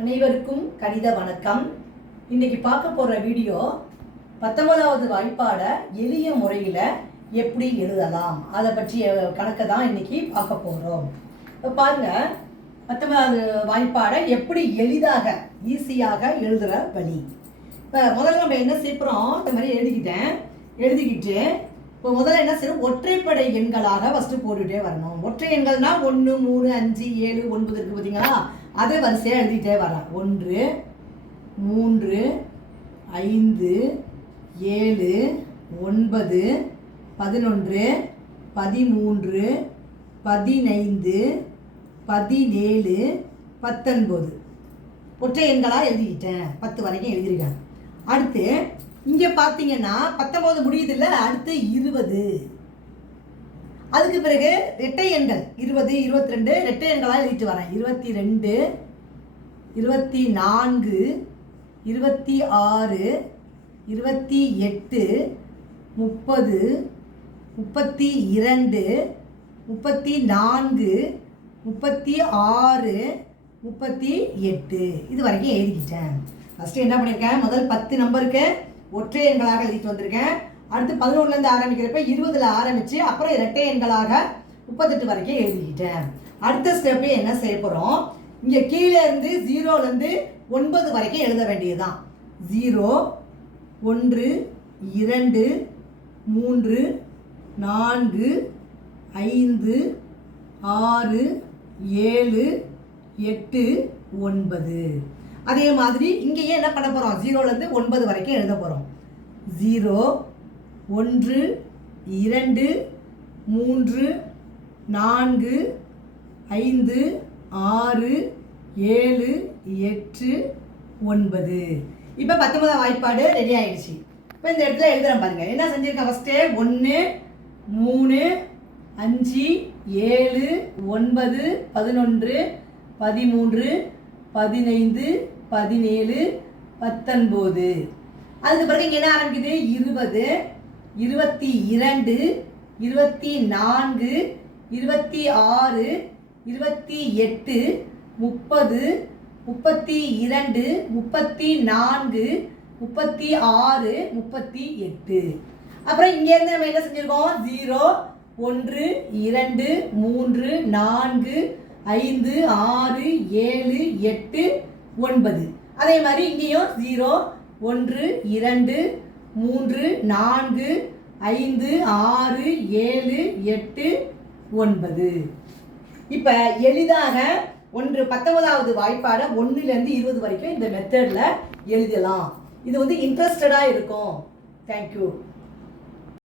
அனைவருக்கும் கணித வணக்கம். இன்னைக்கு பார்க்க போற வீடியோ 19வது வாய்ப்பாடை எளிய முறையில் எப்படி எழுதலாம் அதை பற்றிய கணக்கை தான் இன்னைக்கு பார்க்க போகிறோம். இப்போ பாருங்க, 19வது வாய்ப்பாடை எப்படி எளிதாக ஈஸியாக எழுதுகிற வழி. இப்போ முதல்ல நம்ம என்ன செய்கிறோம், இந்த மாதிரி எழுதிக்கிட்டு இப்போ முதல்ல என்ன செய்யணும், ஒற்றைப்படை எண்களாக ஃபஸ்ட்டு போட்டுகிட்டே வரணும். ஒற்றை எண்கள்னா 1, 3, 5, 7, 9 இருக்குது பார்த்தீங்களா, அதை வரிசையாக எழுதிக்கிட்டே வரேன். 1, 3, 5, 7, 9, 11, 13, 15, 17, 19 ஒற்றை எண்களாக எழுதிக்கிட்டேன். 10 வரைக்கும் எழுதியிருக்கேன். அடுத்து இங்கே பார்த்தீங்கன்னா 19 முடியுது இல்லை, அடுத்து 20. அதுக்கு பிறகு இரட்டை எண்கள் 20, 22 இரட்டை எண்களாக எழுதிட்டு வரேன். 22, 24, 26, 28, 30, 32, 34, 36, 38 இது வரைக்கும் எழுதிக்கிட்டேன். ஃபஸ்ட்டு என்ன பண்ணியிருக்கேன், முதல் 10 நம்பருக்கு ஒற்றை எண்களாக எழுதிட்டு வந்திருக்கேன். அடுத்து 11லேருந்து ஆரம்பிக்கிறப்ப 20ல் ஆரம்பித்து அப்புறம் இரட்டை எண்களாக 38 வரைக்கும் எழுதிக்கிட்டேன். அடுத்த ஸ்டெப்பு என்ன செய்ய போகிறோம், இங்கே கீழே இருந்து 0லேருந்து 9 வரைக்கும் எழுத வேண்டியதுதான். 0, 1, 2, 3, 4, 5, 6, 7, 8, 9. அதே மாதிரி இங்கேயே என்ன பண்ண போகிறோம், 0லேருந்து 9 வரைக்கும் எழுத போகிறோம். 0, 1, 2, 3, 4, 5, 6, 7, 8, 9. இப்போ 19வது வாய்ப்பாடு ரெடி ஆயிடுச்சு. இப்போ இந்த இடத்துல எழுதுறேன் பாருங்க, என்ன செஞ்சிருக்கேன், ஃபஸ்ட்டு 1, 3, 5, 7, 9, 11, 13, 15, 17, 19. அதுக்கு பிறகு இங்கே என்ன ஆரம்பிக்குது, 20, 22, 24, 26, 28, 30, 32, 34, 36, 38. அப்புறம் இங்கேருந்து நம்ம என்ன செஞ்சுருக்கோம், 0, 1, 2, 3, 4, 5, 6, 7, 8, 9. அதே மாதிரி இங்கேயும் 0, 1, 2, 3, 4, 5, 6, 7, 8, 9. இப்போ எளிதாக 19வது வாய்ப்பாடை 1லேருந்து 20 வரைக்கும் இந்த மெத்தடில் எழுதலாம். இது இன்ட்ரெஸ்டடாக இருக்கும். தேங்க்யூ.